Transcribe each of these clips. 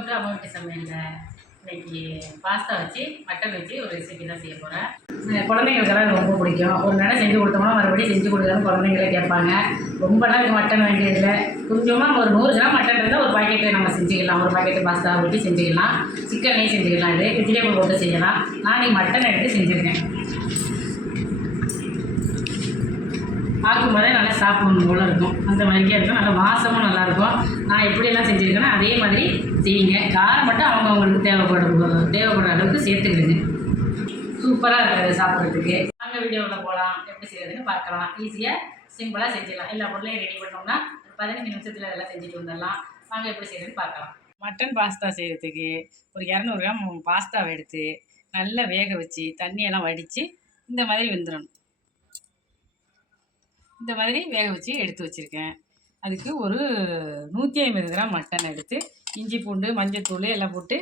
Welcome to அம்மா வீட்டு சமையலில் இன்னைக்கு பாஸ்தா வச்சு மட்டன் வச்சு ஒரு ரெசிபி தான் செய்ய போகிறேன் குழந்தைங்களுக்கெல்லாம் ரொம்ப பிடிக்கும். ஒரு நடை செஞ்சு கொடுத்தோம்னா மறுபடியும் செஞ்சு கொடுக்கணும் குழந்தைங்களே கேட்பாங்க. ரொம்ப இதுக்கு மட்டன் வேண்டியதில்லை. கொஞ்சமாக ஒரு நூறு கிராம் மட்டன் இருந்தால் ஒரு பாக்கெட்டு நம்ம செஞ்சுக்கலாம். ஒரு பாக்கெட்டு பாஸ்தா போட்டு செஞ்சுக்கலாம். சிக்கனையும் செஞ்சுக்கலாம். இது வெஜிடேபிள் போட்டு செய்யலாம். நான் மட்டன் எடுத்து செஞ்சுருக்கேன். பார்க்கும் போதே நல்லா சாப்பிடணும் போல் இருக்கும். அந்த மாதிரியே இருக்கும். நல்லா வாசமும் நல்லாயிருக்கும் நான் எப்படியெல்லாம் செஞ்சுருக்கேன்னா அதே மாதிரி செய்யுங்க. காரம் மட்டும் அவங்க அவங்களுக்கு தேவைப்படும் தேவைப்படுற அளவுக்கு சேர்த்துக்கிடுங்க. சூப்பராக இருக்காது சாப்பிட்றதுக்கு. அந்த வீடியோவில் போகலாம் எப்படி செய்யறதுன்னு பார்க்கலாம். ஈஸியாக சிம்பிளாக செஞ்சிடலாம். எல்லா பொருளையும் ரெடி பண்ணோம்னா ஒரு பதினஞ்சு நிமிஷத்தில் அதெல்லாம் செஞ்சுட்டு வந்துடலாம். வாங்க எப்படி செய்யறதுன்னு பார்க்கலாம். மட்டன் பாஸ்தா செய்கிறதுக்கு ஒரு இரநூறு கிராம் பாஸ்தாவை எடுத்து நல்லா வேக வச்சு தண்ணியெல்லாம் வடித்து இந்த மாதிரி வெந்துடணும். இந்த மாதிரி வேக வச்சு எடுத்து வச்சுருக்கேன். அதுக்கு ஒரு நூற்றி ஐம்பது கிராம் மட்டன் எடுத்து இஞ்சி பூண்டு மஞ்சத்தூள் எல்லாம் போட்டு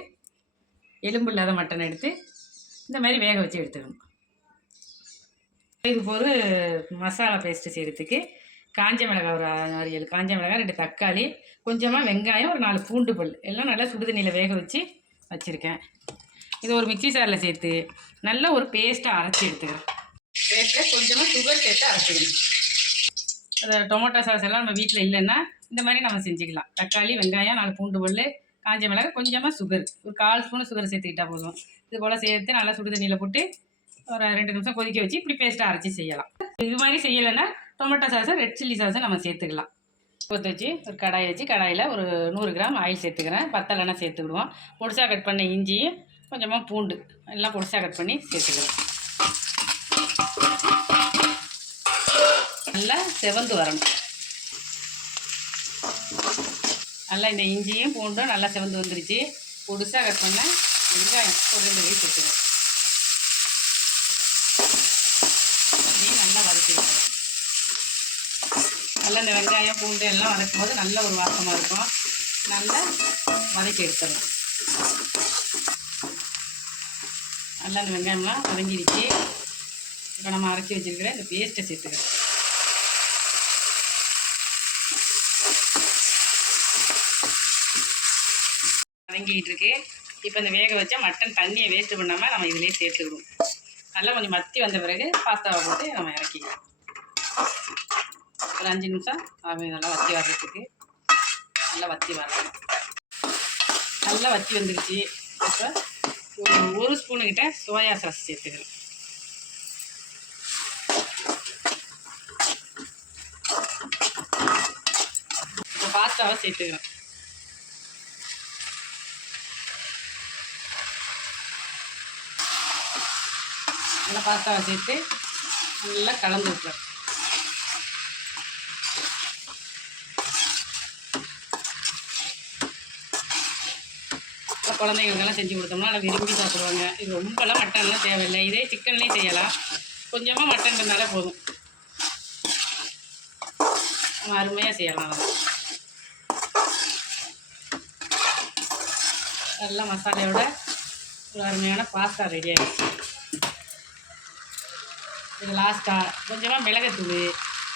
எலும்பு இல்லாத மட்டன் எடுத்து இந்த மாதிரி வேக வச்சு எடுத்துக்கணும். இதுக்கு ஒரு மசாலா பேஸ்ட்டு செய்கிறதுக்கு காஞ்ச மிளகாய் ஒரு ஆறு ஏழு காஞ்ச மிளகாய் ரெண்டு தக்காளி கொஞ்சமாக வெங்காயம் ஒரு நாலு பூண்டு பல் எல்லாம் நல்லா சுடுதண்ணியில் வேக வச்சு வச்சுருக்கேன். இது ஒரு மிக்சி சாரில் சேர்த்து நல்லா ஒரு பேஸ்ட்டாக அரைச்சி எடுத்துக்கிறேன் பேஸ்ட்டில் கொஞ்சமாக சுகர் சேர்த்து அரைச்சிக்கணும். டொமேட்டோ சாஸ் எல்லாம் நம்ம வீட்டில் இல்லைன்னா இந்த மாதிரி நம்ம செஞ்சுக்கலாம். தக்காளி வெங்காயம் நாலு பூண்டு பல் காஞ்ச மிளகாய் கொஞ்சமாக சுகர் ஒரு கால் ஸ்பூன் சுகர் சேர்த்துக்கிட்டா போதும். இது போல் சேர்த்து நல்லா சுடு தண்ணியில் போட்டு ஒரு ரெண்டு நிமிஷம் கொதிக்க வச்சு இப்படி பேஸ்ட்டாக அரைச்சி செய்யலாம். இது மாதிரி செய்யலைன்னா டொமேட்டோ சாஸை ரெட் சில்லி சாஸை நம்ம சேர்த்துக்கலாம். கொத்து வச்சு ஒரு கடாயை வச்சு கடாயில் ஒரு நூறு கிராம் ஆயில் சேர்த்துக்கிறேன். பத்தலைன்னா சேர்த்துக்கிடுவோம் பொடிசா கட் பண்ண இஞ்சியும் கொஞ்சமாக பூண்டு எல்லாம் பொடிசா கட் பண்ணி சேர்த்துக்கிறேன். நல்லா செவந்து வரணும். நல்லா இந்த இஞ்சியும் பூண்டும் நல்லா செவந்து வந்துருச்சு. பொடுசாக கட் பண்ண வெங்காயம் ஒரு ரெண்டு வயசு வச்சுருவோம் நல்லா வதக்கி வைக்கிறோம் நல்லா இந்த வெங்காயம் பூண்டு எல்லாம் வதக்கும் போது நல்ல ஒரு வாசமாக இருக்கும். நல்லா வதக்கி எடுத்துடலாம். நல்லா இந்த வெங்காயம்லாம் வதங்கிடுச்சு. இப்போ நம்ம அரைச்சி வச்சிருக்கிற இந்த பேஸ்ட்டை சேர்த்துக்கிறோம் வதங்கிக்கிட்டு இருக்கு இப்போ இந்த வேக வச்ச மட்டன் தண்ணியை வேஸ்ட் பண்ணாமல் நம்ம இதிலே சேர்த்துக்கிடுவோம் நல்லா கொஞ்சம் மத்தி வந்த பிறகு பாஸ்தாவை போட்டு நம்ம இறக்கிக்கலாம். ஒரு அஞ்சு நிமிஷம் ஆகும் நல்லா வத்தி வர்றதுக்கு. நல்லா வத்தி வரணும். நல்லா வத்தி வந்துருச்சு. இப்போ ஒரு ஒரு ஸ்பூனுக்கிட்ட சோயா சாஸ் சேர்த்துக்கலாம். இப்போ பாஸ்தாவை சேர்த்துக்கிறோம் நல்லா பாஸ்தாவை சேர்த்து நல்லா கலந்து விட்டுறேன் இப்போ குழந்தைங்களுக்கெல்லாம் செஞ்சு கொடுத்தோம்னா நல்லா விரும்பி சாப்பிடுவாங்க. இது ரொம்பலாம் மட்டன்லாம் தேவையில்லை. இதே சிக்கன்லேயும் செய்யலாம். கொஞ்சமாக மட்டன் இருந்தாலே போதும். அருமையாக செய்யலாம் நல்லா மசாலையோட ஒரு அருமையான பாஸ்தா ரெடி ஆகிடுச்சு இது லாஸ்ட்டாக கொஞ்சமாக மிளகுத்தூள்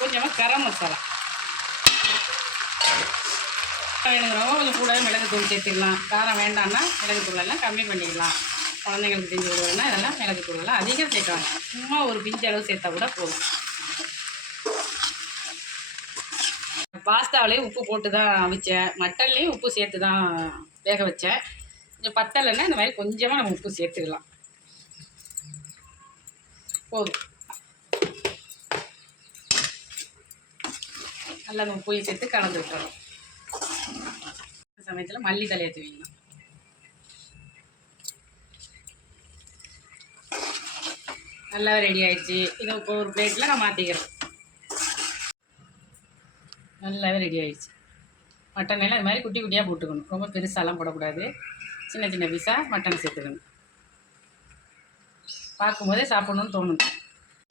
கொஞ்சமாக கரம் மசாலா. வேணுங்கிறவங்க கொஞ்சம் கூடவே மிளகுத்தூள் சேர்த்துக்கலாம். காரம் வேண்டாம்னா மிளகுத்தூள் எல்லாம் கம்மி பண்ணிக்கலாம். குழந்தைங்களுக்கு செஞ்சு கொடுக்கணும்னா இதெல்லாம் மிளகுத்தூள் எல்லாம் அதிகம் சேர்க்காங்க சும்மா ஒரு பிஞ்சு அளவு சேர்த்தா கூட போதும். பாஸ்தாவிலையும் உப்பு போட்டு தான் அவிச்சேன். மட்டன்லேயும் உப்பு சேர்த்து தான் வேக வச்சேன். கொஞ்சம் பத்தலைன்னா இந்த மாதிரி கொஞ்சமாக நம்ம உப்பு சேர்த்துக்கலாம். போதும். நல்லா நம்ம புளி சேர்த்து கலந்து விட்டுறோம் சமயத்தில் மல்லி தலையை தூவிடலாம் நல்லா ரெடி ஆயிடுச்சு. இதை இப்போ ஒரு பிளேட்டில் நான் மாற்றிக்கிறேன் நல்லாவே ரெடி ஆயிடுச்சு. மட்டன் எல்லாம் இது மாதிரி குட்டி குட்டியாக போட்டுக்கணும். ரொம்ப பெருசாலாம் போடக்கூடாது. சின்ன சின்ன பீஸாக மட்டன் சேர்த்துக்கணும். பார்க்கும்போதே சாப்பிட்ணுன்னு தோணும்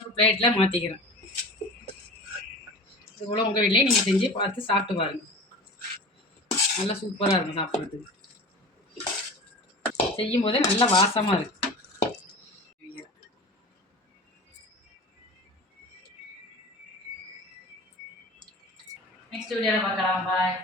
ஒரு பிளேட்டில் மாற்றிக்கிறேன் இது போல் உங்கள் வீட்லேயே நீங்கள் செஞ்சு பார்த்து சாப்பிட்டு பாருங்கள் நல்லா சூப்பராக இருக்கும் சாப்பிட்றதுக்கு. செய்யும் போதே நல்ல வாசமாக இருக்கு. நெக்ஸ்ட் வீடியோவில் பார்க்கலாம். பாய்